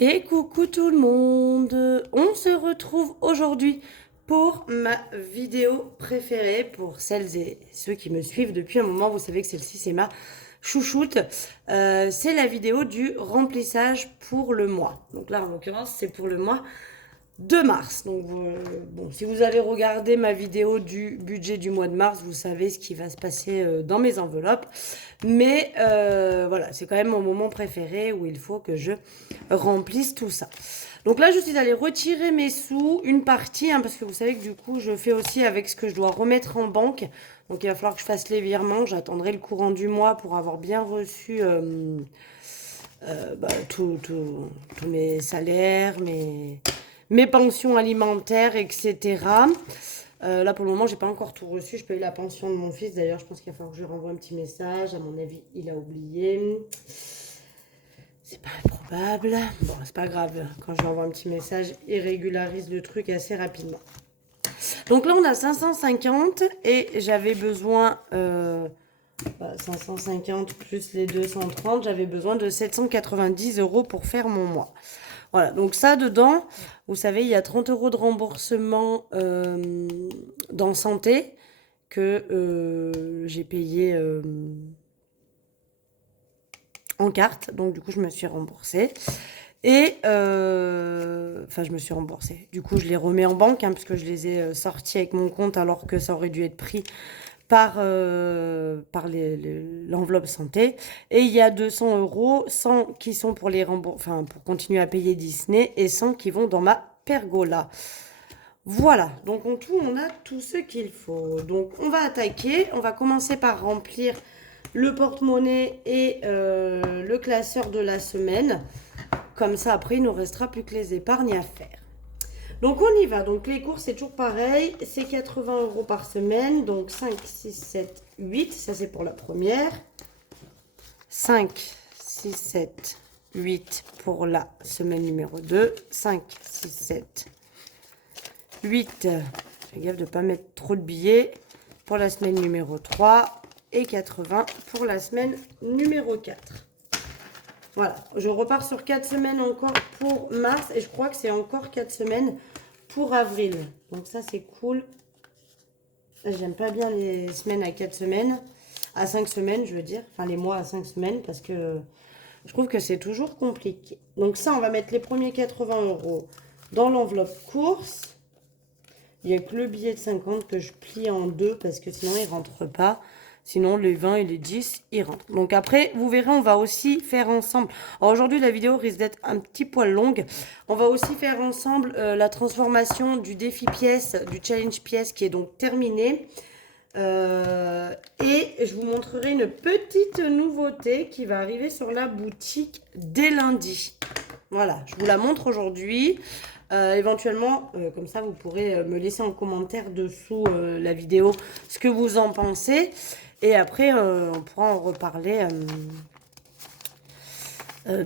Et coucou tout le monde, on se retrouve aujourd'hui pour ma vidéo préférée pour celles et ceux qui me suivent depuis un moment. Vous savez que celle-ci c'est ma chouchoute. C'est la vidéo du remplissage pour le mois. Donc là en l'occurrence c'est pour le mois de mars. Donc, bon, si vous avez regardé ma vidéo du budget du mois de mars, vous savez ce qui va se passer dans mes enveloppes. Mais voilà, c'est quand même mon moment préféré où il faut que je remplisse tout ça. Donc là, je suis allée retirer mes sous, une partie, hein, parce que vous savez que du coup, je fais aussi avec ce que je dois remettre en banque. Donc il va falloir que je fasse les virements. J'attendrai le courant du mois pour avoir bien reçu tous mes salaires, mes pensions alimentaires, etc. Là, pour le moment, j'ai pas encore tout reçu. Je paye la pension de mon fils. D'ailleurs, je pense qu'il va falloir que je lui renvoie un petit message. À mon avis, il a oublié. C'est pas improbable. Bon, c'est pas grave. Quand je lui envoie un petit message, il régularise le truc assez rapidement. Donc là, on a 550 et j'avais besoin... 550 plus les 230, j'avais besoin de 790 euros pour faire mon mois. Voilà, donc ça dedans, vous savez, il y a 30 euros de remboursement dans santé que j'ai payé en carte. Donc du coup, je me suis remboursée. Et enfin, je me suis remboursée. Du coup, je les remets en banque, hein, parce que je les ai sortis avec mon compte alors que ça aurait dû être pris par l'enveloppe santé. Et il y a 200 euros, 100 qui sont pour les enfin, pour continuer à payer Disney et 100 qui vont dans ma pergola. Voilà, donc en tout, on a tout ce qu'il faut. Donc on va attaquer, on va commencer par remplir le porte-monnaie et le classeur de la semaine. Comme ça, après, il ne nous restera plus que les épargnes à faire. Donc on y va. Donc les courses, c'est toujours pareil. C'est 80 euros par semaine. Donc 5, 6, 7, 8. Ça, c'est pour la première. 5, 6, 7, 8 pour la semaine numéro 2. 5, 6, 7, 8. Fais gaffe de ne pas mettre trop de billets pour la semaine numéro 3. Et 80 pour la semaine numéro 4. Voilà, je repars sur 4 semaines encore pour mars et je crois que c'est encore 4 semaines pour avril. Donc ça, c'est cool. J'aime pas bien les semaines à 4 semaines, à 5 semaines, je veux dire. Enfin, les mois à 5 semaines parce que je trouve que c'est toujours compliqué. Donc ça, on va mettre les premiers 80 euros dans l'enveloppe course. Il n'y a que le billet de 50 que je plie en deux parce que sinon, il ne rentre pas. Sinon, les 20 et les 10, ils rentrent. Donc après, vous verrez, on va aussi faire ensemble. Alors aujourd'hui, la vidéo risque d'être un petit poil longue. On va aussi faire ensemble la transformation du défi pièce, du challenge pièce qui est donc terminé. Et je vous montrerai une petite nouveauté qui va arriver sur la boutique dès lundi. Voilà, je vous la montre aujourd'hui. Éventuellement, comme ça, vous pourrez me laisser en commentaire dessous la vidéo ce que vous en pensez. Et après, on pourra en reparler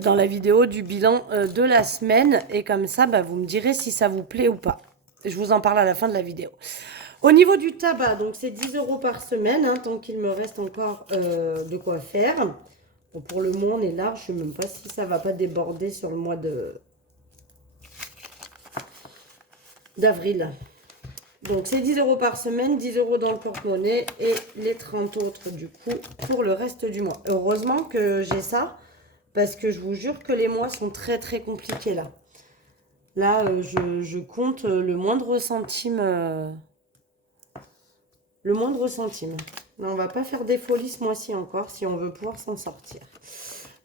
dans la vidéo du bilan de la semaine. Et comme ça, bah, vous me direz si ça vous plaît ou pas. Je vous en parle à la fin de la vidéo. Au niveau du tabac, donc c'est 10 euros par semaine, hein, tant qu'il me reste encore de quoi faire. Bon, pour le mois, on est large. Je ne sais même pas si ça ne va pas déborder sur le mois d'avril. Donc c'est 10 euros par semaine, 10 euros dans le porte-monnaie et les 30 autres du coup pour le reste du mois. Heureusement que j'ai ça parce que je vous jure que les mois sont très très compliqués là. Là, je compte le moindre centime. Le moindre centime. Non, on va pas faire des folies ce mois-ci encore si on veut pouvoir s'en sortir.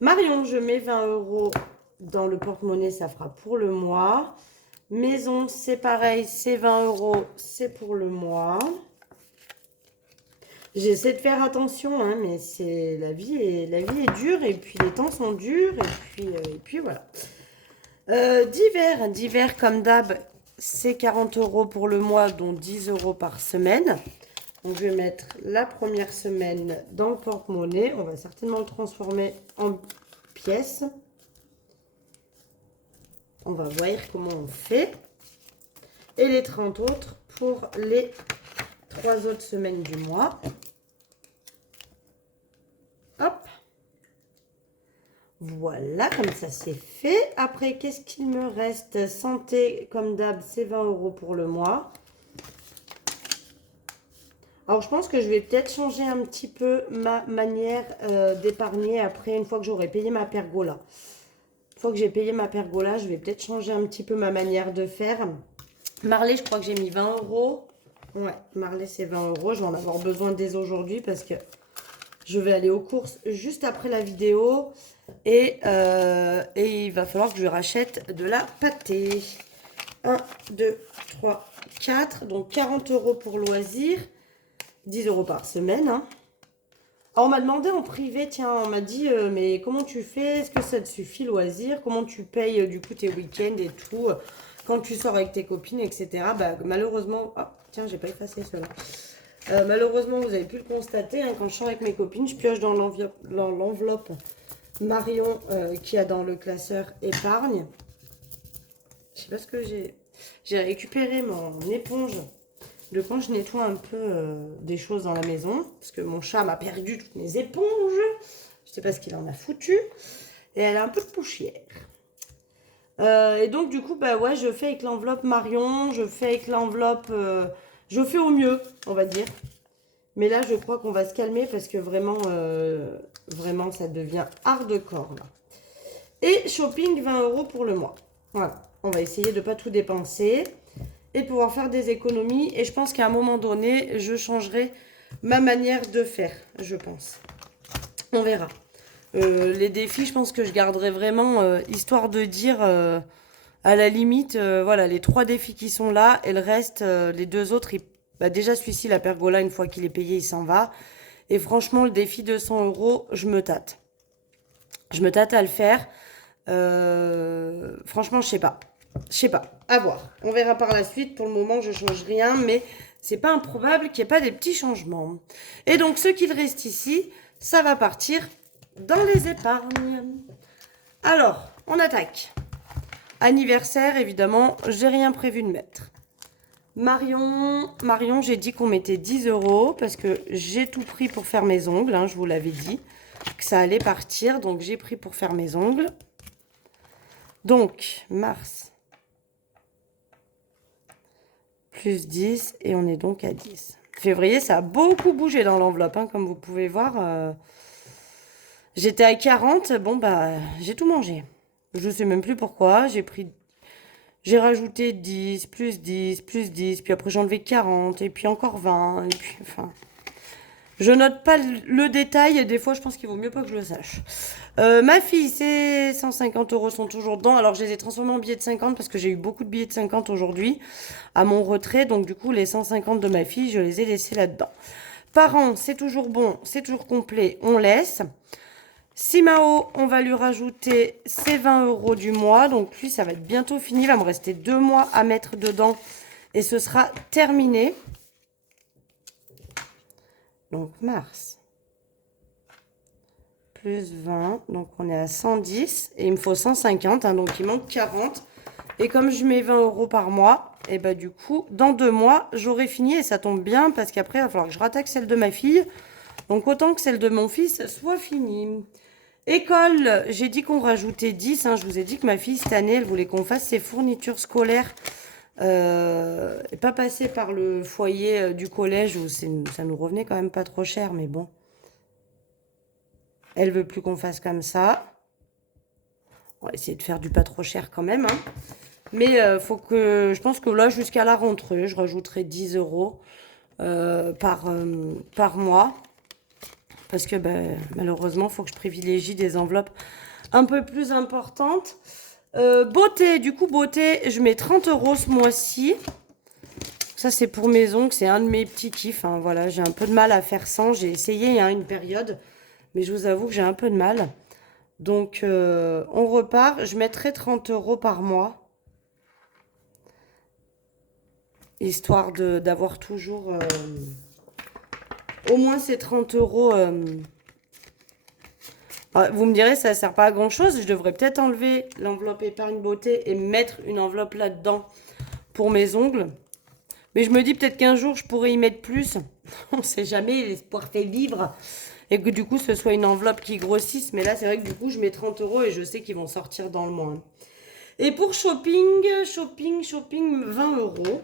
Marion, je mets 20 euros dans le porte-monnaie, ça fera pour le mois. Maison, c'est pareil, c'est 20 euros, c'est pour le mois. J'essaie de faire attention, hein, mais c'est la vie est dure et puis les temps sont durs et puis voilà. Divers comme d'hab, c'est 40 euros pour le mois, dont 10 euros par semaine. Donc je vais mettre la première semaine dans le porte-monnaie. On va certainement le transformer en pièces. On va voir comment on fait. Et les 30 autres pour les 3 autres semaines du mois. Hop. Voilà, comme ça c'est fait. Après, qu'est-ce qu'il me reste? Santé, comme d'hab, c'est 20 € pour le mois. Alors, je pense que je vais peut-être changer un petit peu ma manière d'épargner après, une fois que j'aurai payé ma pergola. Une fois que j'ai payé ma pergola, je vais peut-être changer un petit peu ma manière de faire. Marley, je crois que j'ai mis 20 €. Ouais, Marley, c'est 20 €. Je vais en avoir besoin dès aujourd'hui parce que je vais aller aux courses juste après la vidéo. Et il va falloir que je rachète de la pâtée. 1, 2, 3, 4. Donc 40 € pour loisirs. 10 € par semaine. Hein. Alors, on m'a demandé en privé, tiens, on m'a dit, mais comment tu fais? Est-ce que ça te suffit, loisir? Comment tu payes, du coup, tes week-ends et tout, quand tu sors avec tes copines, etc. Bah, malheureusement, oh, tiens, j'ai pas effacé cela. Malheureusement, vous avez pu le constater, hein, quand je sors avec mes copines, je pioche dans l'enveloppe Marion qu'il y a dans le classeur épargne. Je sais pas ce que j'ai. J'ai récupéré mon éponge de quand je nettoie un peu des choses dans la maison. Parce que mon chat m'a perdu toutes mes éponges. Je sais pas ce qu'il en a foutu. Et elle a un peu de poussière. Et donc, du coup, bah ouais, je fais avec l'enveloppe Marion. Je fais avec l'enveloppe... je fais au mieux, on va dire. Mais là, je crois qu'on va se calmer parce que vraiment, vraiment, ça devient hardcore, là. Et shopping, 20 € pour le mois. Voilà. On va essayer de ne pas tout dépenser et pouvoir faire des économies. Et je pense qu'à un moment donné, je changerai ma manière de faire, je pense. On verra. Les défis, je pense que je garderai vraiment, histoire de dire, à la limite, voilà, les 3 défis qui sont là. Et le reste, les 2 autres, bah déjà celui-ci, la pergola, une fois qu'il est payé, il s'en va. Et franchement, le défi de 100 €, je me tâte. Je me tâte à le faire. Franchement, je sais pas. Je sais pas. À voir. On verra par la suite. Pour le moment, je change rien, mais c'est pas improbable qu'il n'y ait pas des petits changements. Et donc, ce qu'il reste ici, ça va partir dans les épargnes. Alors, on attaque. Anniversaire, évidemment, j'ai rien prévu de mettre. Marion, j'ai dit qu'on mettait 10 € parce que j'ai tout pris pour faire mes ongles, hein, je vous l'avais dit, que ça allait partir, donc j'ai pris pour faire mes ongles. Donc, mars, plus 10, et on est donc à 10. Février, ça a beaucoup bougé dans l'enveloppe, hein, comme vous pouvez voir. J'étais à 40, bon, bah, j'ai tout mangé. Je ne sais même plus pourquoi, j'ai rajouté 10, plus 10, plus 10, puis après j'ai enlevé 40, et puis encore 20, et puis, enfin... Je note pas le détail, et des fois je pense qu'il vaut mieux pas que je le sache. Ma fille, ses 150 € sont toujours dedans. Alors je les ai transformés en billets de 50 parce que j'ai eu beaucoup de billets de 50 aujourd'hui à mon retrait. Donc du coup les 150 de ma fille, je les ai laissés là-dedans. Parents, c'est toujours bon, c'est toujours complet, on laisse. Simao, on va lui rajouter ses 20 € du mois. Donc lui, ça va être bientôt fini. Il va me rester 2 mois à mettre dedans et ce sera terminé. Donc mars, plus 20, donc on est à 110 et il me faut 150, hein, donc il manque 40. Et comme je mets 20 € par mois, et bah du coup, dans 2 mois, j'aurai fini et ça tombe bien parce qu'après, il va falloir que je rattaque celle de ma fille. Donc autant que celle de mon fils soit finie. École, j'ai dit qu'on rajoutait 10, hein, je vous ai dit que ma fille, cette année, elle voulait qu'on fasse ses fournitures scolaires. Et pas passer par le foyer du collège où ça nous revenait quand même pas trop cher, mais bon. Elle veut plus qu'on fasse comme ça. On va essayer de faire du pas trop cher quand même. Hein. Mais faut que, je pense que là, jusqu'à la rentrée, je rajouterai 10 € par mois. Parce que malheureusement, il faut que je privilégie des enveloppes un peu plus importantes. Beauté, du coup, beauté, je mets 30 € ce mois-ci. Ça, c'est pour mes ongles, c'est un de mes petits kiffs. Hein, voilà, j'ai un peu de mal à faire sans. J'ai essayé hein, une période, mais je vous avoue que j'ai un peu de mal. Donc, on repart. Je mettrai 30 € par mois. Histoire d'avoir toujours au moins ces 30 €. Vous me direz, ça ne sert pas à grand-chose. Je devrais peut-être enlever l'enveloppe épargne beauté et mettre une enveloppe là-dedans pour mes ongles. Mais je me dis peut-être qu'un jour, je pourrais y mettre plus. On ne sait jamais, l'espoir fait vivre. et que du coup ce soit une enveloppe qui grossisse. Mais là c'est vrai que du coup je mets 30 € et je sais qu'ils vont sortir dans le mois. Et pour shopping, 20 €.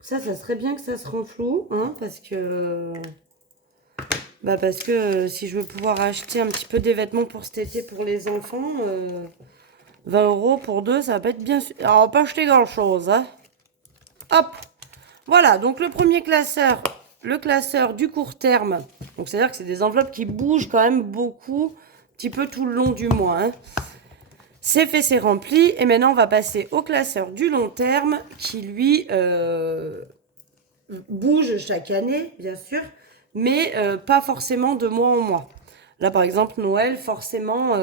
Ça serait bien que ça se rend flou, hein, parce que si je veux pouvoir acheter un petit peu des vêtements pour cet été pour les enfants, 20 € pour deux, ça va pas être bien. Alors, on va pas acheter grand-chose, hein. Hop, voilà, donc le premier classeur, le classeur du court terme. Donc, c'est-à-dire que c'est des enveloppes qui bougent quand même beaucoup, un petit peu tout le long du mois, hein. C'est fait, c'est rempli. Et maintenant, on va passer au classeur du long terme qui, lui, bouge chaque année, bien sûr, mais pas forcément de mois en mois. Là, par exemple, Noël, forcément,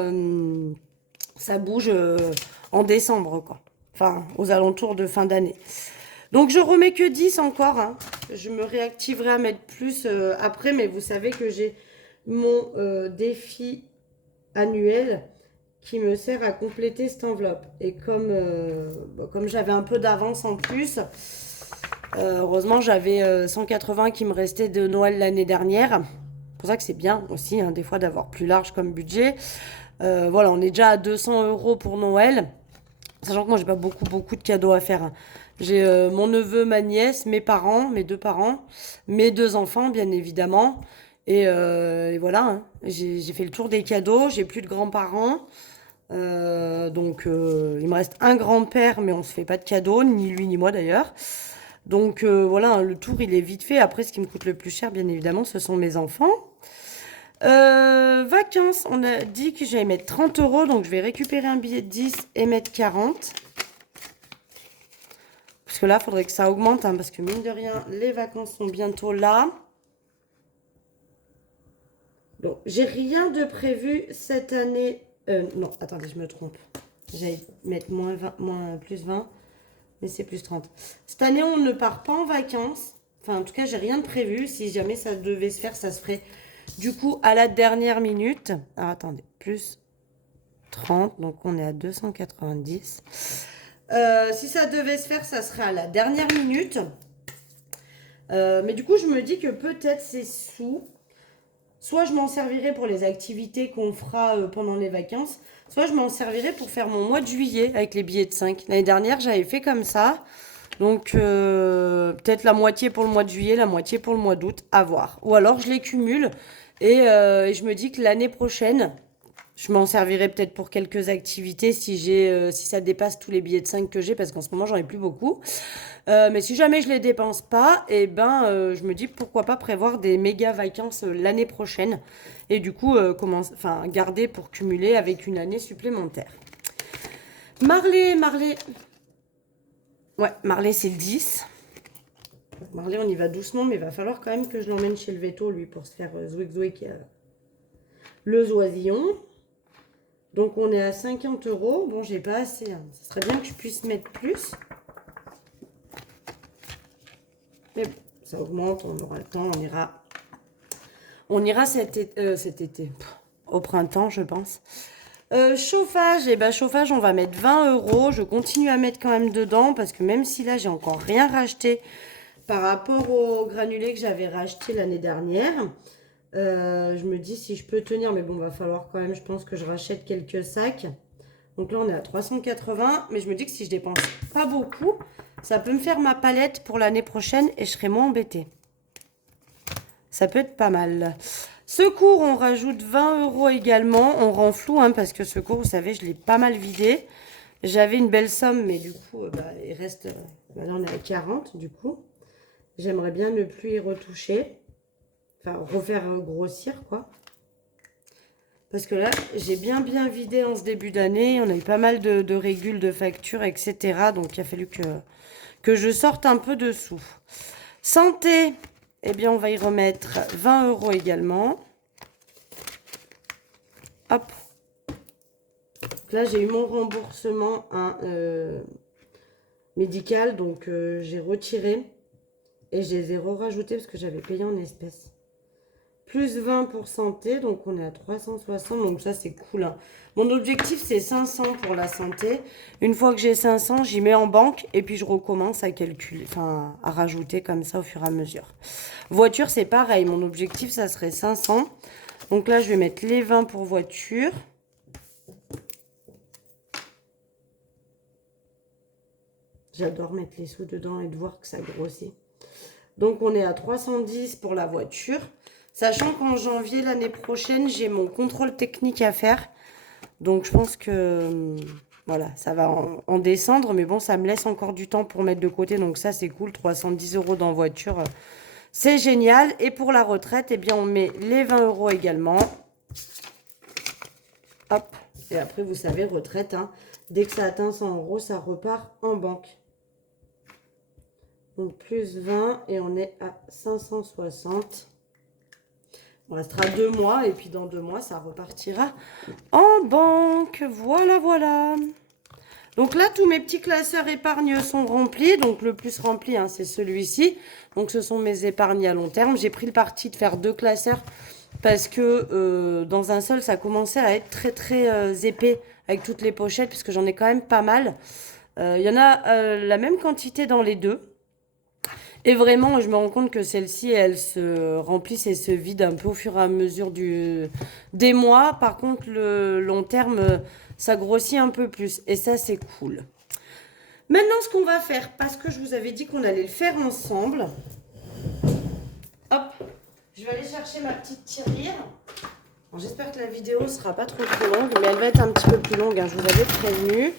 ça bouge en décembre, quoi. Enfin, aux alentours de fin d'année. Donc, je remets que 10 encore, hein. Je me réactiverai à mettre plus après, mais vous savez que j'ai mon défi annuel qui me sert à compléter cette enveloppe. Et comme j'avais un peu d'avance en plus, heureusement j'avais 180 qui me restait de Noël l'année dernière. C'est pour ça que c'est bien aussi, hein, des fois d'avoir plus large comme budget. Voilà, on est déjà à 200 € pour Noël. Sachant que moi j'ai pas beaucoup de cadeaux à faire, hein. J'ai mon neveu, ma nièce, mes parents, mes deux parents, mes deux enfants bien évidemment. Et voilà, hein. J'ai fait le tour des cadeaux, j'ai plus de grands-parents. Donc il me reste un grand-père, mais on se fait pas de cadeaux, ni lui ni moi d'ailleurs. Donc voilà, hein, le tour il est vite fait. Après, ce qui me coûte le plus cher, bien évidemment, ce sont mes enfants. Vacances, on a dit que j'allais mettre 30 €, donc je vais récupérer un billet de 10 et mettre 40. Parce que là, il faudrait que ça augmente, hein, parce que mine de rien, les vacances sont bientôt là. Donc, j'ai rien de prévu cette année. Non, attendez, je me trompe. J'allais mettre plus 20, mais c'est plus 30. Cette année, on ne part pas en vacances. Enfin, en tout cas, j'ai rien de prévu. Si jamais ça devait se faire, ça se ferait du coup à la dernière minute. Alors, attendez, plus 30, donc on est à 290. Si ça devait se faire, ça serait à la dernière minute. Mais du coup, je me dis que peut-être ces sous, soit je m'en servirai pour les activités qu'on fera pendant les vacances, soit je m'en servirai pour faire mon mois de juillet avec les billets de 5. L'année dernière, j'avais fait comme ça. Donc, peut-être la moitié pour le mois de juillet, la moitié pour le mois d'août, à voir. Ou alors, je les cumule et je me dis que l'année prochaine, je m'en servirai peut-être pour quelques activités si ça dépasse tous les billets de 5 que j'ai, parce qu'en ce moment, j'en ai plus beaucoup. Mais si jamais je les dépense pas, et ben, je me dis pourquoi pas prévoir des méga vacances l'année prochaine. Et du coup, garder pour cumuler avec une année supplémentaire. Marley. Ouais, Marley, c'est 10. Marley, on y va doucement, mais il va falloir quand même que je l'emmène chez le veto, lui, pour se faire zouik le zoisillon. Donc, on est à 50 €. Bon, j'ai pas assez, hein. Ça serait bien que je puisse mettre plus. Mais bon, ça augmente, on aura le temps, on ira cet été, au printemps, je pense. Chauffage, et ben chauffage, on va mettre 20 €. Je continue à mettre quand même dedans parce que même si là, j'ai encore rien racheté par rapport au granulé que j'avais racheté l'année dernière, je me dis si je peux tenir, mais bon, va falloir quand même, je pense que je rachète quelques sacs. Donc là, on est à 380, mais je me dis que si je dépense pas beaucoup, ça peut me faire ma palette pour l'année prochaine et je serai moins embêtée. Ça peut être pas mal. Secours, on rajoute 20 € également. On rend flou, hein, parce que secours, vous savez, je l'ai pas mal vidé. J'avais une belle somme, mais du coup, il reste... là, on est à 40, du coup. J'aimerais bien ne plus y retoucher. Enfin, refaire grossir, quoi. Parce que là, j'ai bien vidé en ce début d'année. On a eu pas mal de régules, de factures, etc. Donc, il a fallu que je sorte un peu de sous. Santé, eh bien, on va y remettre 20 € également. Hop. Donc là, j'ai eu mon remboursement médical. Donc, j'ai retiré. Et je les ai re-rajoutés parce que j'avais payé en espèces. plus 20 pour santé, donc on est à 360, donc ça c'est cool, hein. Mon objectif c'est 500 pour la santé. Une fois que j'ai 500, j'y mets en banque et puis je recommence à calculer, enfin à rajouter comme ça au fur et à mesure. Voiture c'est pareil, mon objectif ça serait 500. Donc là je vais mettre les 20 pour voiture. J'adore mettre les sous dedans et de voir que ça grossit. Donc on est à 310 pour la voiture. Sachant qu'en janvier l'année prochaine, j'ai mon contrôle technique à faire. Donc je pense que voilà, ça va en descendre. Mais bon, ça me laisse encore du temps pour mettre de côté. Donc ça, c'est cool. 310 € dans voiture, c'est génial. Et pour la retraite, eh bien, on met les 20 € également. Hop. Et après, vous savez, retraite, hein, dès que ça atteint 100 €, ça repart en banque. Donc plus 20 et on est à 560. Il restera 2 mois et puis dans 2 mois, ça repartira en banque. Voilà, voilà. Donc là, tous mes petits classeurs épargne sont remplis. Donc le plus rempli, hein, c'est celui-ci. Donc ce sont mes épargnes à long terme. J'ai pris le parti de faire 2 classeurs parce que dans un seul, ça commençait à être très très épais avec toutes les pochettes puisque j'en ai quand même pas mal. Il y en a la même quantité dans les deux. Et vraiment, je me rends compte que celle-ci, elle se remplissent et se vide un peu au fur et à mesure des mois. Par contre, le long terme, ça grossit un peu plus. Et ça, c'est cool. Maintenant, ce qu'on va faire, parce que je vous avais dit qu'on allait le faire ensemble. Hop, je vais aller chercher ma petite tirelire. J'espère que la vidéo ne sera pas trop longue, mais elle va être un petit peu plus longue, hein, je vous avais prévenu.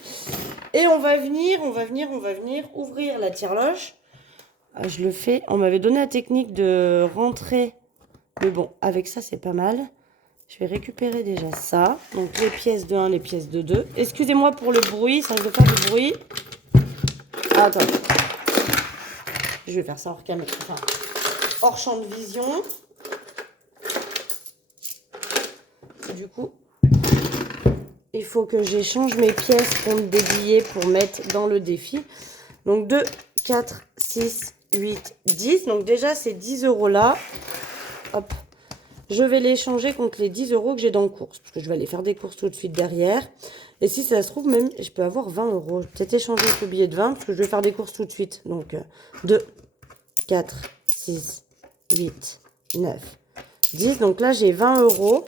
Et on va venir ouvrir la tire-loche. Je le fais. On m'avait donné la technique de rentrer. Mais bon, avec ça, c'est pas mal. Je vais récupérer déjà ça. Donc, les pièces de 1, les pièces de 2. Excusez-moi pour le bruit. Ça ne veut pas du bruit. Ah, attends. Je vais faire ça hors caméra. Enfin, hors champ de vision. Du coup, il faut que j'échange mes pièces contre des billets pour mettre dans le défi. Donc, 2, 4, 6, 8, 10. Donc déjà, ces 10 € là, hop, je vais les changer contre les 10 € que j'ai dans course. Parce que je vais aller faire des courses tout de suite derrière. Et si ça se trouve, même, je peux avoir 20 €. Je vais peut-être échanger ce billet de 20 parce que je vais faire des courses tout de suite. Donc, 2, 4, 6, 8, 9, 10. Donc là, j'ai 20 €.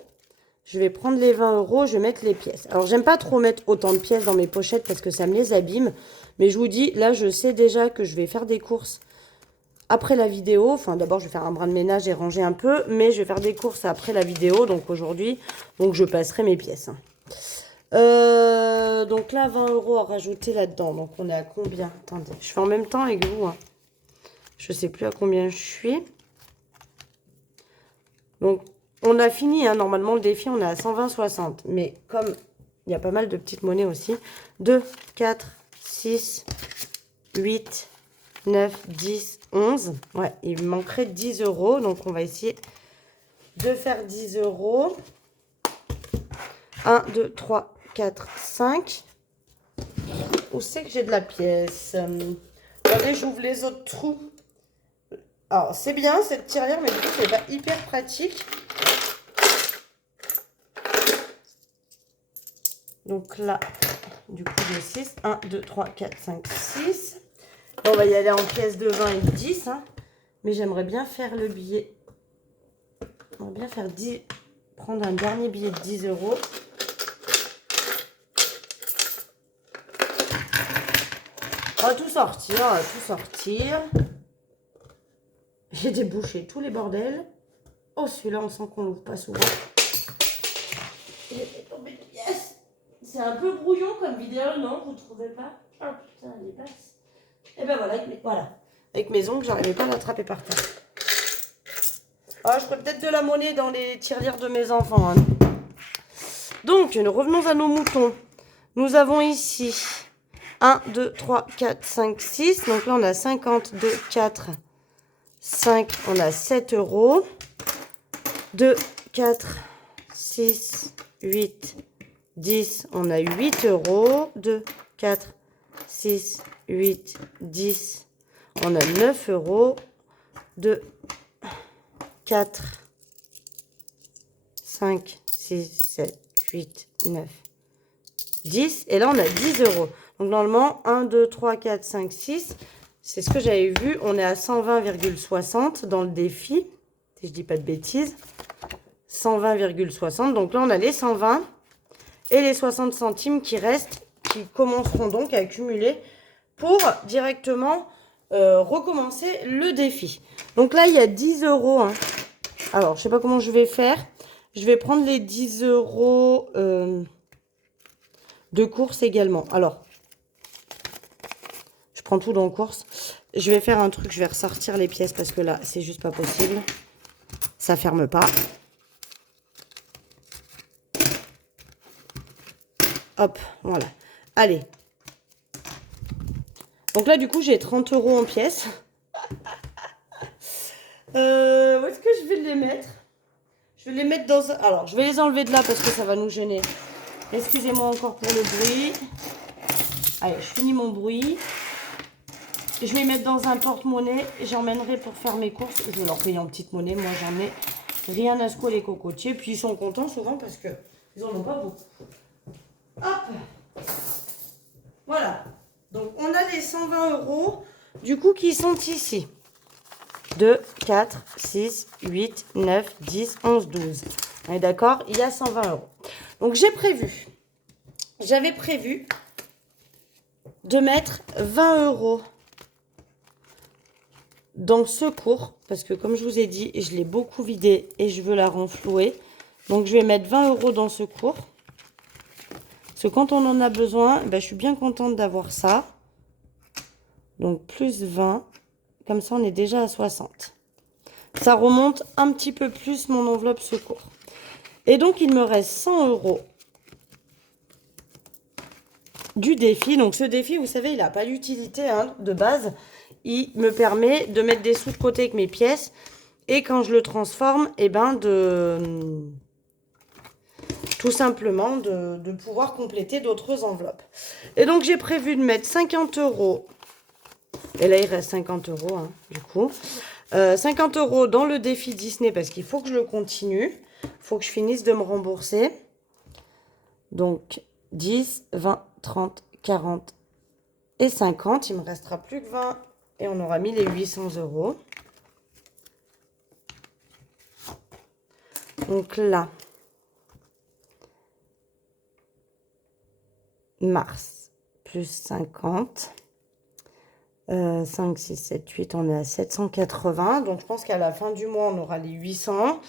Je vais prendre les 20 €, je vais mettre les pièces. Alors, j'aime pas trop mettre autant de pièces dans mes pochettes parce que ça me les abîme. Mais je vous dis, là, je sais déjà que je vais faire des courses après la vidéo. Enfin, d'abord, je vais faire un brin de ménage et ranger un peu. Mais je vais faire des courses après la vidéo, donc aujourd'hui. Donc, je passerai mes pièces. Donc là, 20 € à rajouter là-dedans. Donc, on est à combien? Attendez, je fais en même temps avec vous, hein. Je sais plus à combien je suis. Donc, on a fini, hein, normalement, le défi, on est à 120,60. Mais comme il y a pas mal de petites monnaies aussi. 2, 4, 6, 8, 9, 10, 11. Ouais, il me manquerait 10 €. Donc, on va essayer de faire 10 €. 1, 2, 3, 4, 5. Où c'est que j'ai de la pièce? Attendez, j'ouvre les autres trous. Alors, c'est bien cette tirelire, mais du coup, c'est pas hyper pratique. Donc là, du coup, j'ai 6. 1, 2, 3, 4, 5, 6. On va y aller en pièces de 20 et de 10. Hein. Mais j'aimerais bien faire le billet. On va bien faire 10. Prendre un dernier billet de 10 €. On va tout sortir, on va tout sortir. J'ai débouché tous les bordels. Oh, celui-là, on sent qu'on l'ouvre pas souvent. Il est tombé de pièces. C'est un peu brouillon comme vidéo, non? Vous trouvez pas? Oh putain, elle est basse. Et ben voilà, avec mes ongles, j'arrivais pas à l'attraper par terre. Ah, je ferais peut-être de la monnaie dans les tirelires de mes enfants. Hein. Donc, revenons à nos moutons. Nous avons ici 1, 2, 3, 4, 5, 6. Donc là, on a 50, 2, 4, 5. On a 7 €. 2, 4, 6, 8, 10. On a 8 €. 2, 4, 6, 8, 10. On a 9 €. 2, 4, 5, 6, 7, 8, 9, 10. Et là, on a 10 euros. Donc, normalement, 1, 2, 3, 4, 5, 6. C'est ce que j'avais vu. On est à 120,60 dans le défi. Si je dis pas de bêtises. 120,60. Donc là, on a les 120 et les 60 centimes qui restent, qui commenceront donc à accumuler pour directement recommencer le défi. Donc là, il y a 10 euros. Hein. Alors, je sais pas comment je vais faire. Je vais prendre les 10 euros de course également. Alors, je prends tout dans course. Je vais faire un truc, je vais ressortir les pièces parce que là, c'est juste pas possible. Ça ferme pas. Hop, voilà. Allez. Donc là, du coup, j'ai 30 euros en pièces. Où est-ce que je vais les mettre? Je vais les mettre dans... Alors, je vais les enlever de là parce que ça va nous gêner. Excusez-moi encore pour le bruit. Allez, je finis mon bruit. Je vais les mettre dans un porte-monnaie. J'emmènerai pour faire mes courses. Je vais leur payer en petite monnaie. Moi, j'en ai rien à secouer les cocotiers. Puis, ils sont contents souvent parce que ils en ont pas beaucoup. Hop. Voilà. Donc, on a les 120 euros, du coup, qui sont ici. 2, 4, 6, 8, 9, 10, 11, 12. On est d'accord? Il y a 120 euros. Donc, j'avais prévu de mettre 20 euros dans ce cours. Parce que, comme je vous ai dit, je l'ai beaucoup vidé et je veux la renflouer. Donc, je vais mettre 20 euros dans ce cours. Parce que quand on en a besoin, ben, je suis bien contente d'avoir ça. Donc, plus 20. Comme ça, on est déjà à 60. Ça remonte un petit peu plus mon enveloppe secours. Et donc, il me reste 100 euros du défi. Donc, ce défi, vous savez, il n'a pas d'utilité hein, de base. Il me permet de mettre des sous de côté avec mes pièces. Et quand je le transforme, eh ben, tout simplement de pouvoir compléter d'autres enveloppes. Et donc, j'ai prévu de mettre 50 euros. Et là, il reste 50 euros, hein, du coup. 50 euros dans le défi Disney parce qu'il faut que je le continue. Il faut que je finisse de me rembourser. Donc, 10, 20, 30, 40 et 50. Il me restera plus que 20 et on aura mis les 800 euros. Donc là, mars, plus 50. 5, 6, 7, 8, on est à 780. Donc, je pense qu'à la fin du mois, on aura les 800.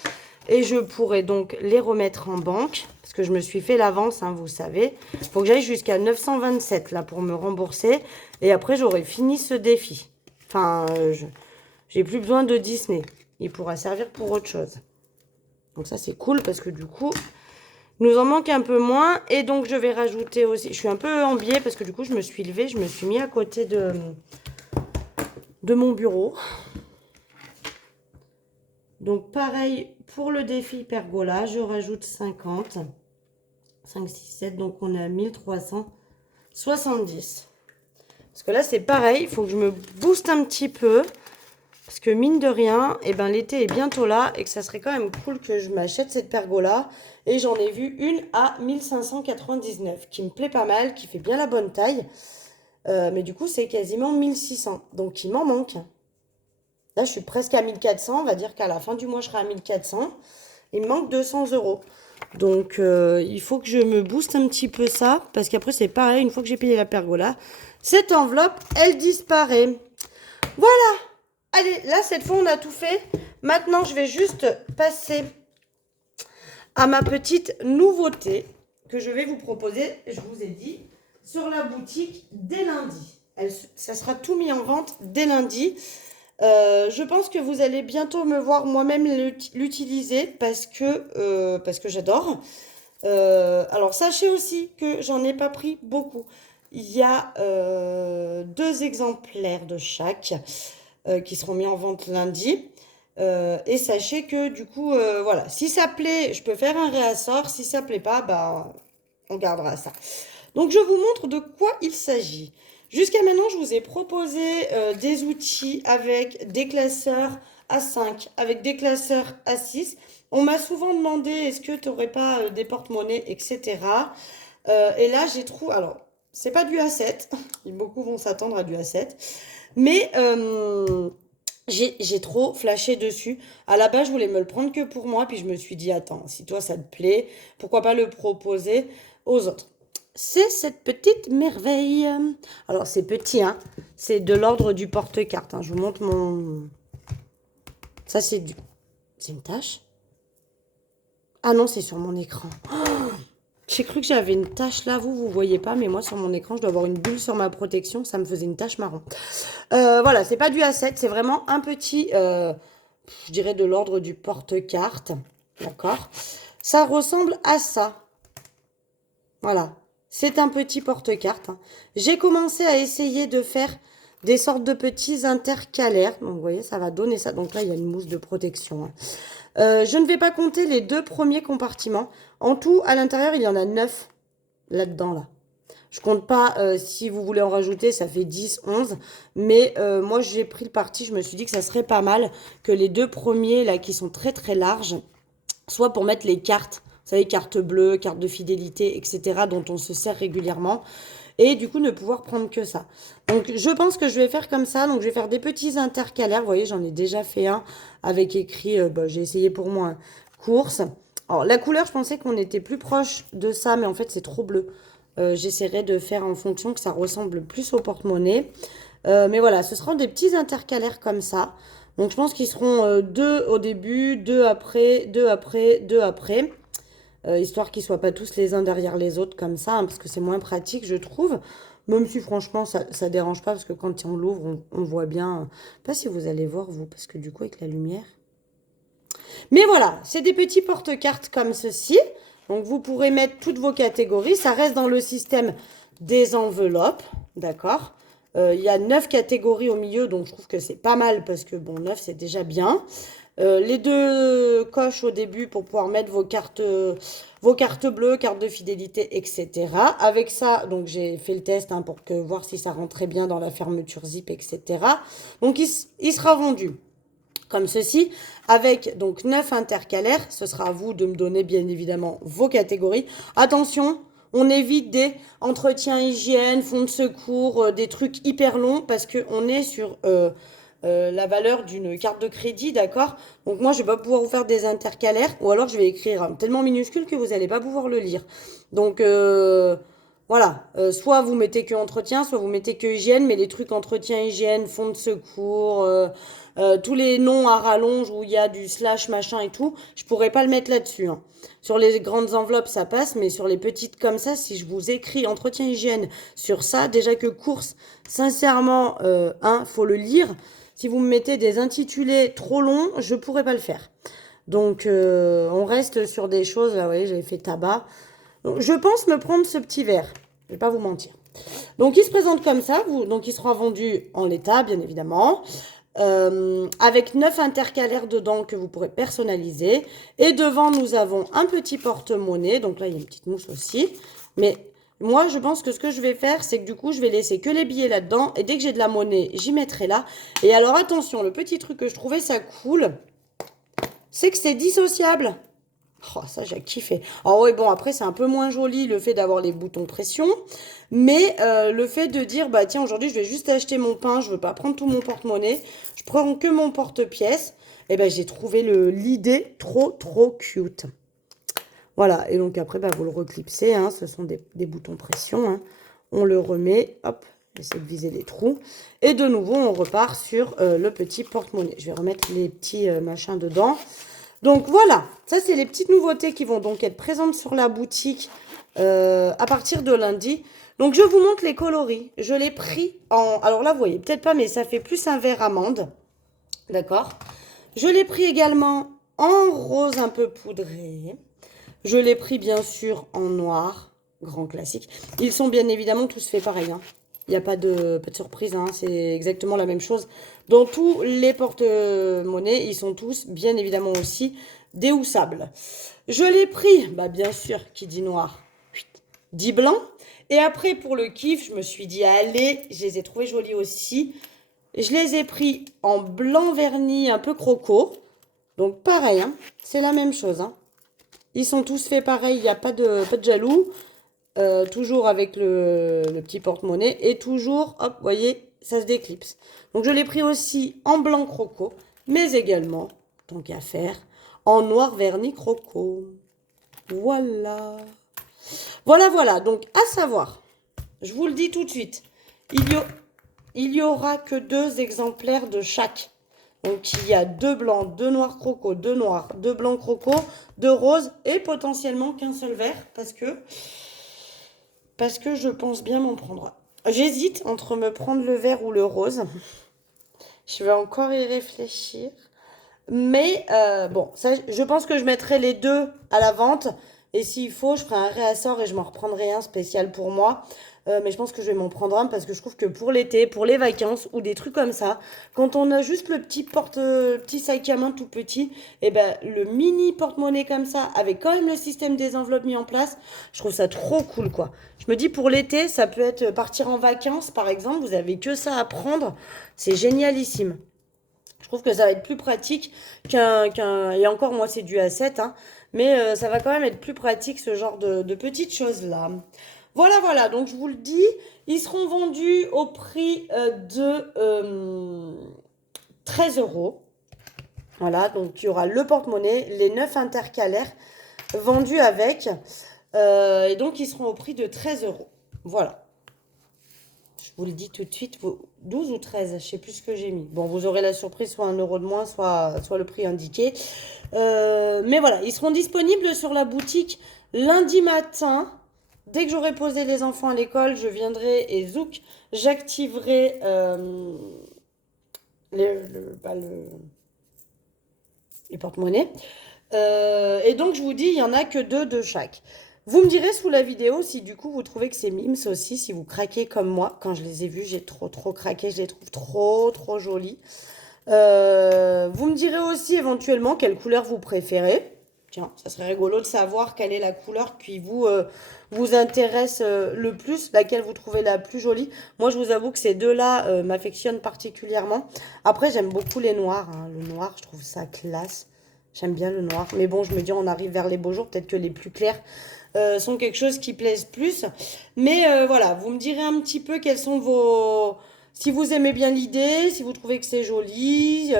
Et je pourrai donc les remettre en banque. Parce que je me suis fait l'avance, hein, vous savez. Il faut que j'aille jusqu'à 927 là pour me rembourser. Et après, j'aurai fini ce défi. Enfin, j'ai plus besoin de Disney. Il pourra servir pour autre chose. Donc ça, c'est cool parce que du coup, il nous en manque un peu moins. Et donc, je vais rajouter aussi... Je suis un peu en biais parce que du coup, je me suis levée. Je me suis mis à côté de mon bureau. Donc, pareil pour le défi pergola. Je rajoute 50. 5, 6, 7. Donc, on est à 1370. Parce que là, c'est pareil. Il faut que je me booste un petit peu. Parce que mine de rien, eh ben, l'été est bientôt là. Et que ça serait quand même cool que je m'achète cette pergola. Et j'en ai vu une à 1599. Qui me plaît pas mal. Qui fait bien la bonne taille. Mais du coup, c'est quasiment 1600. Donc, il m'en manque. Là, je suis presque à 1400. On va dire qu'à la fin du mois, je serai à 1400. Il me manque 200 euros. Donc, il faut que je me booste un petit peu ça. Parce qu'après, c'est pareil. Une fois que j'ai payé la pergola, cette enveloppe, elle disparaît. Voilà. Allez, là, cette fois, on a tout fait. Maintenant, je vais juste passer à ma petite nouveauté que je vais vous proposer. Je vous ai dit, sur la boutique dès lundi. Ça sera tout mis en vente dès lundi. Je pense que vous allez bientôt me voir moi-même l'utiliser parce que j'adore. Alors, sachez aussi que j'en ai pas pris beaucoup. Il y a 2 exemplaires de chaque qui seront mis en vente lundi. Et sachez que du coup, voilà, si ça plaît, je peux faire un réassort. Si ça plaît pas, bah, on gardera ça. Donc, je vous montre de quoi il s'agit. Jusqu'à maintenant, je vous ai proposé des outils avec des classeurs A5, avec des classeurs A6 On m'a souvent demandé, est-ce que tu n'aurais pas des porte-monnaies, etc. Et là, j'ai trouvé... Alors, c'est pas du A7. Beaucoup vont s'attendre à du A7. Mais j'ai trop flashé dessus. À la base, je voulais me le prendre que pour moi. Puis je me suis dit, attends, si toi, ça te plaît, pourquoi pas le proposer aux autres? C'est cette petite merveille. Alors, c'est petit, hein. C'est de l'ordre du porte-carte, hein. Je vous montre mon... Ça, c'est du... C'est une tache? Ah non, c'est sur mon écran. J'ai cru que j'avais une tache là, vous voyez pas, mais moi sur mon écran, je dois avoir une bulle sur ma protection, ça me faisait une tache marron. Voilà, c'est pas du A7, c'est vraiment un petit, je dirais de l'ordre du porte-carte, d'accord? Ça ressemble à ça, voilà. C'est un petit porte-carte, hein. J'ai commencé à essayer de faire des sortes de petits intercalaires, donc vous voyez, ça va donner ça. Donc là, il y a une mousse de protection, hein. Je ne vais pas compter les 2 premiers compartiments. En tout, à l'intérieur, il y en a 9 là-dedans, là. Je compte pas, si vous voulez en rajouter, ça fait 10, 11. Mais moi, j'ai pris le parti, je me suis dit que ça serait pas mal que les 2 premiers, là, qui sont très très larges, soit pour mettre les cartes. Vous savez, carte bleue, carte de fidélité, etc., dont on se sert régulièrement. Et du coup, ne pouvoir prendre que ça. Donc, je pense que je vais faire comme ça. Donc, je vais faire des petits intercalaires. Vous voyez, j'en ai déjà fait un avec écrit, j'ai essayé pour moi, hein, course. Alors, la couleur, je pensais qu'on était plus proche de ça, mais en fait, c'est trop bleu. J'essaierai de faire en fonction que ça ressemble plus au porte-monnaie. Mais voilà, ce seront des petits intercalaires comme ça. Donc, je pense qu'ils seront 2 au début, 2 après, 2 après, 2 après. Histoire qu'ils ne soient pas tous les uns derrière les autres comme ça, hein, parce que c'est moins pratique, je trouve. Même si franchement, ça ne dérange pas, parce que quand on l'ouvre, on voit bien. Pas si vous allez voir, vous, parce que du coup, avec la lumière. Mais voilà, c'est des petits porte-cartes comme ceci. Donc, vous pourrez mettre toutes vos catégories. Ça reste dans le système des enveloppes, d'accord? Il y a 9 catégories au milieu, donc je trouve que c'est pas mal, parce que, bon, 9, c'est déjà bien. Les 2 coches au début pour pouvoir mettre vos cartes bleues, cartes de fidélité, etc. Avec ça, donc j'ai fait le test, hein, pour voir si ça rentrait bien dans la fermeture zip, etc. Donc il sera vendu comme ceci, avec donc 9 intercalaires. Ce sera à vous de me donner bien évidemment vos catégories. Attention, on évite des entretiens hygiène, fonds de secours, des trucs hyper longs, parce qu'on est sur la valeur d'une carte de crédit, d'accord? Donc moi, je vais pas pouvoir vous faire des intercalaires, ou alors je vais écrire tellement minuscule que vous n'allez pas pouvoir le lire. Donc voilà, soit vous mettez que entretien, soit vous mettez que hygiène, mais les trucs entretien, hygiène, fonds de secours, tous les noms à rallonge où il y a du slash machin et tout, je pourrais pas le mettre là-dessus, hein. Sur les grandes enveloppes, ça passe, mais sur les petites comme ça, si je vous écris entretien hygiène sur ça, déjà que course, sincèrement, faut le lire. Si vous me mettez des intitulés trop longs, je pourrais pas le faire. Donc, on reste sur des choses, là, vous voyez, j'avais fait tabac. Donc, je pense me prendre ce petit verre. Je vais pas vous mentir. Donc, il se présente comme ça. Donc, il sera vendu en l'état, bien évidemment. Avec 9 intercalaires dedans que vous pourrez personnaliser. Et devant, nous avons un petit porte-monnaie. Donc là, il y a une petite mousse aussi. Mais moi, je pense que ce que je vais faire, c'est que du coup, je vais laisser que les billets là-dedans. Et dès que j'ai de la monnaie, j'y mettrai là. Et alors, attention, le petit truc que je trouvais ça cool, c'est que c'est dissociable. Oh, ça, j'ai kiffé. Alors oui, bon, après, c'est un peu moins joli le fait d'avoir les boutons pression. Mais le fait de dire, bah tiens, aujourd'hui, je vais juste acheter mon pain, je veux pas prendre tout mon porte-monnaie, je prends que mon porte-pièce. Et ben, j'ai trouvé l'idée trop, trop cute. Voilà, et donc après, bah, vous le reclipsez, hein, ce sont des boutons pression, hein. On le remet, hop, j'essaie de viser les trous. Et de nouveau, on repart sur le petit porte-monnaie. Je vais remettre les petits machins dedans. Donc voilà, ça c'est les petites nouveautés qui vont donc être présentes sur la boutique à partir de lundi. Donc je vous montre les coloris. Je l'ai pris en... Alors là, vous voyez peut-être pas, mais ça fait plus un vert amande. D'accord? Je l'ai pris également en rose un peu poudré. Je l'ai pris bien sûr en noir, grand classique. Ils sont bien évidemment tous faits pareil, hein. Il n'y a pas de surprise, hein. C'est exactement la même chose. Dans tous les porte-monnaies, ils sont tous bien évidemment aussi déhoussables. Je l'ai pris, bah bien sûr, qui dit noir, dit blanc. Et après, pour le kiff, je me suis dit, allez, je les ai trouvés jolis aussi. Je les ai pris en blanc verni un peu croco. Donc pareil, hein, c'est la même chose. Hein. Ils sont tous faits pareil, il n'y a pas de jaloux. Toujours avec le petit porte-monnaie. Et toujours, hop, vous voyez, ça se déclipse. Donc je l'ai pris aussi en blanc croco, mais également, tant qu'à faire, en noir vernis croco. Voilà. Voilà, voilà. Donc à savoir, je vous le dis tout de suite, il y aura que 2 exemplaires de chaque. Donc, il y a 2 blancs, 2 noirs croco, 2 noirs, 2 blancs croco, 2 roses et potentiellement qu'un seul vert parce que je pense bien m'en prendre. J'hésite entre me prendre le vert ou le rose. Je vais encore y réfléchir. Mais bon, ça, je pense que je mettrai les 2 à la vente. Et s'il faut, je ferai un réassort et je m'en reprendrai un spécial pour moi. Mais je pense que je vais m'en prendre un parce que je trouve que pour l'été, pour les vacances ou des trucs comme ça, quand on a juste le petit sac à main tout petit, et ben le mini porte-monnaie comme ça, avec quand même le système des enveloppes mis en place, je trouve ça trop cool quoi. Je me dis pour l'été, ça peut être partir en vacances par exemple, vous avez que ça à prendre, c'est génialissime. Je trouve que ça va être plus pratique et encore moi c'est du A7, hein, mais ça va quand même être plus pratique ce genre de petites choses-là. Voilà, voilà, donc je vous le dis, ils seront vendus au prix de 13 euros. Voilà, donc il y aura le porte-monnaie, les 9 intercalaires vendus avec, et donc ils seront au prix de 13 euros. Voilà. Je vous le dis tout de suite, 12 ou 13, je ne sais plus ce que j'ai mis. Bon, vous aurez la surprise, soit 1 euro de moins, soit le prix indiqué. Mais voilà, ils seront disponibles sur la boutique lundi matin. Dès que j'aurai posé les enfants à l'école, je viendrai et zouk, j'activerai les porte-monnaies. Et donc, je vous dis, il n'y en a que 2 de chaque. Vous me direz sous la vidéo si du coup vous trouvez que c'est mimes aussi, si vous craquez comme moi. Quand je les ai vus, j'ai trop craqué, je les trouve trop jolis. Vous me direz aussi éventuellement quelle couleur vous préférez. Tiens, ça serait rigolo de savoir quelle est la couleur qui vous intéresse le plus, laquelle vous trouvez la plus jolie. Moi, je vous avoue que ces 2-là m'affectionnent particulièrement. Après, j'aime beaucoup les noirs. Hein. Le noir, je trouve ça classe. J'aime bien le noir. Mais bon, je me dis, on arrive vers les beaux jours. Peut-être que les plus clairs sont quelque chose qui plaise plus. Mais voilà, vous me direz un petit peu quels sont vos... Si vous aimez bien l'idée, si vous trouvez que c'est joli,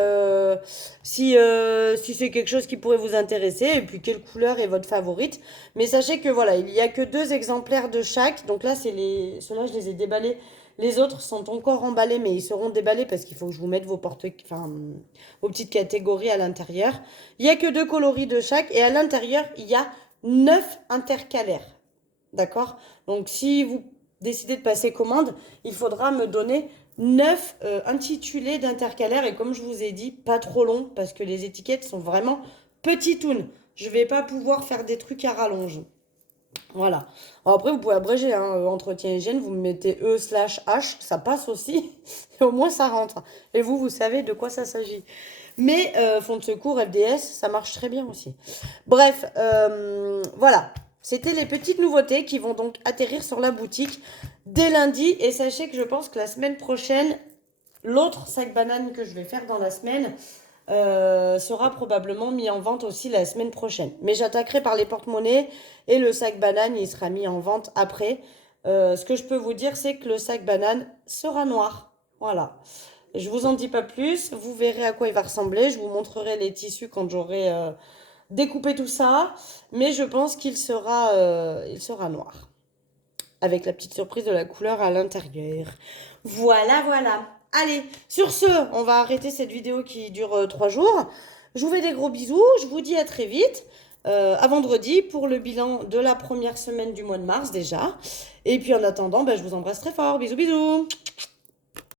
si c'est quelque chose qui pourrait vous intéresser, et puis quelle couleur est votre favorite. Mais sachez que voilà, il n'y a que 2 exemplaires de chaque. Donc là, ceux-là, je les ai déballés. Les autres sont encore emballés, mais ils seront déballés parce qu'il faut que je vous mette vos petites catégories à l'intérieur. Il n'y a que 2 coloris de chaque, et à l'intérieur, il y a 9 intercalaires. D'accord? Donc, si vous décidez de passer commande, il faudra me donner 9 intitulés d'intercalaires. Et comme je vous ai dit, pas trop long parce que les étiquettes sont vraiment petitounes. Je ne vais pas pouvoir faire des trucs à rallonge. Voilà. Alors après, vous pouvez abréger, hein, entretien hygiène, vous me mettez E/H, ça passe aussi. Et au moins, ça rentre. Et vous savez de quoi ça s'agit. Mais fonds de secours, FDS, ça marche très bien aussi. Bref, voilà. C'était les petites nouveautés qui vont donc atterrir sur la boutique dès lundi. Et sachez que je pense que la semaine prochaine, l'autre sac banane que je vais faire dans la semaine sera probablement mis en vente aussi la semaine prochaine. Mais j'attaquerai par les porte-monnaies et le sac banane, il sera mis en vente après. Ce que je peux vous dire, c'est que le sac banane sera noir. Voilà. Je vous en dis pas plus. Vous verrez à quoi il va ressembler. Je vous montrerai les tissus quand j'aurai découpé tout ça. Mais je pense qu'il sera noir. Avec la petite surprise de la couleur à l'intérieur. Voilà, voilà. Allez, sur ce, on va arrêter cette vidéo qui dure 3 jours. Je vous fais des gros bisous. Je vous dis à très vite. À vendredi pour le bilan de la première semaine du mois de mars déjà. Et puis en attendant, je vous embrasse très fort. Bisous, bisous.